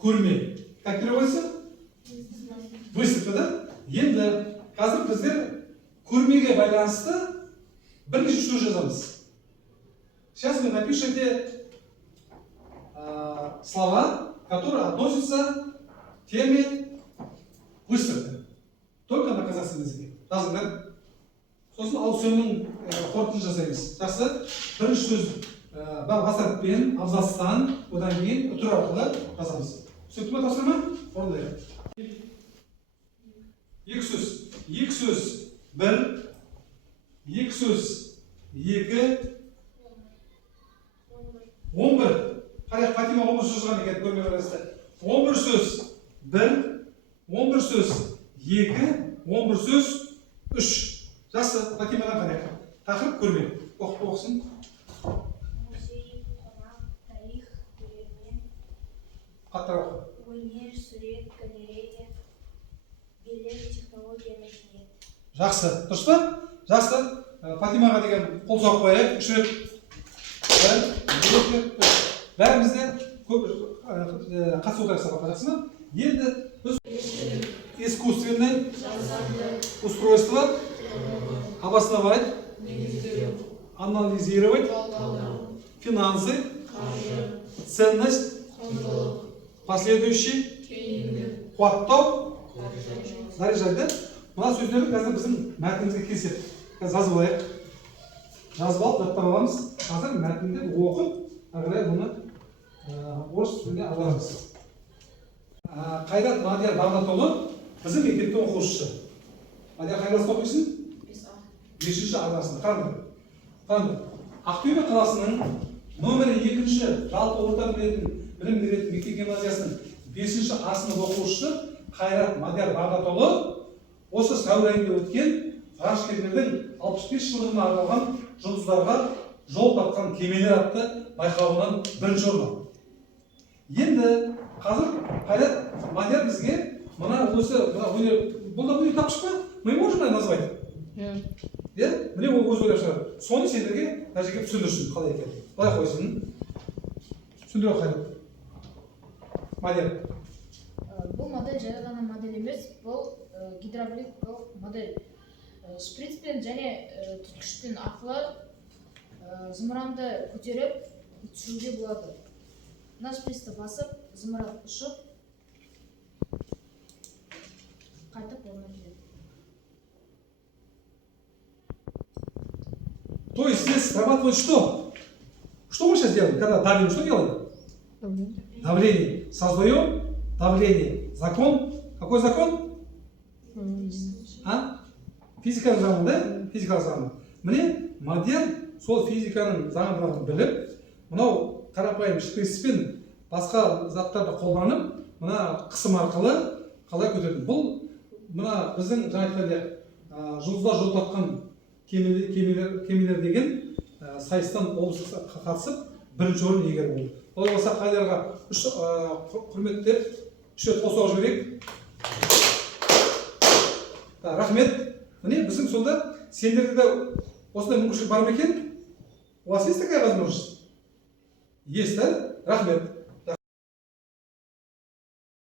көрме. Как переводится? Выставка, да? Енді қазір біздер көрмеге байланысты бірнеше сөз жазамыз. Сейчас вы напишите слова, которые относятся к теме выставки. Только на казахском языке. Жазыңдар. Сосын аусеннің қорытындысын жасаймыз. Жақсы, бірінші сөз бастаппен, абзацтан, одан кейін үтір арқылы жазамыз. Түсінікті ме тапсырма? Орындайық. Екі сөз бір, екі сөз екі, 11. Қарайық, Фатима 11 сөз жазған екен, көрме байланысты. 11 сөз бір, 11 сөз екі, 11 сөз үш. Жақсы, Фатимадан қарайық. Тақырып көрме. Оқысын. Музей, қонақ, тарих, көрермен. Қаттар оқы. Өнер, сурет, галерея, билер, технология, мәдениет. Жақсы, дұрыс па? Жақсы. Фатимаға деген қол соғып қояйық. Үш рет. Бәрімізде көп қатысу отырайық сабаққа, жақсы ма? Енді біз искусственное устройство обосновать, анализировать, финансы, ценность, последующий, қуаттау, заряжать. Мына сөздерді қазір біздің мәтінімізге келсек. Қазір жазып алайық. Жазып алып, жаттап аламыз. Қазір мәтінді оқып, ағылай бұны орыс тіліне аударамыз. Қайрат Мадияр Бағдатұлы біздің мектептің оқушысы. Мадияр қай класста оқисың? 5-ші арнасында. Қараңдар. Ақтөбе қаласының номері 2-ші жалпы орта білім беретін мектеп гимназиясының 5-ші А сынып оқушысы Қайрат Мадияр Бағдатұлы осы сәуір айында өткен ғарышкерлердің 65 жылдығына арналған жұлдыздарға жол тартқан кемелер атты байқауынан бірінші орын. Енді қазір Қайрат Мадияр бізге мына осы бұл да өнер тапқыш па? Мы можем назвать? Иә? Міне ол өз ойлап шығарады. Соны сендерге мына жерге түсіндірсін, қалай екен. Былай қойсын. Түсіндіре Қайрат. Мадияр. Бұл модель жай ғана модель емес, бұл гидравликалық модель. Шприцпен және түткішпен арқылы зымыранды көтеріп түсіруге болады. Мына шприцті басып, зымыран ұшып, қайтып орнына келеді. То есть здесь срабатывает что? Что мы сейчас делаем? Когда давим, что делаем? Давление. Создаем давление. Закон. Какой закон? Физиканың заңы, да? Физиканың заңы. Міне, Мадияр сол физиканың заңдылығын біліп, мынау қарапайым шприцпен басқа заттарды қолданып, мына қысым арқылы қалай көтерді. Бұл мына біздің жаңа жұлдыздар жол тартқан кемелер деген сайыстан облысқа қатысып, бірінші орын иегері болды. Олай болса Қайдарға құрметтеп, үш рет қол соғып жіберейік. Рахмет. Міне, біздің сонда сендерде де осындай мүмкіншілік бар ма екен? У вас есть такая возможность? Есть, да? Рахмет.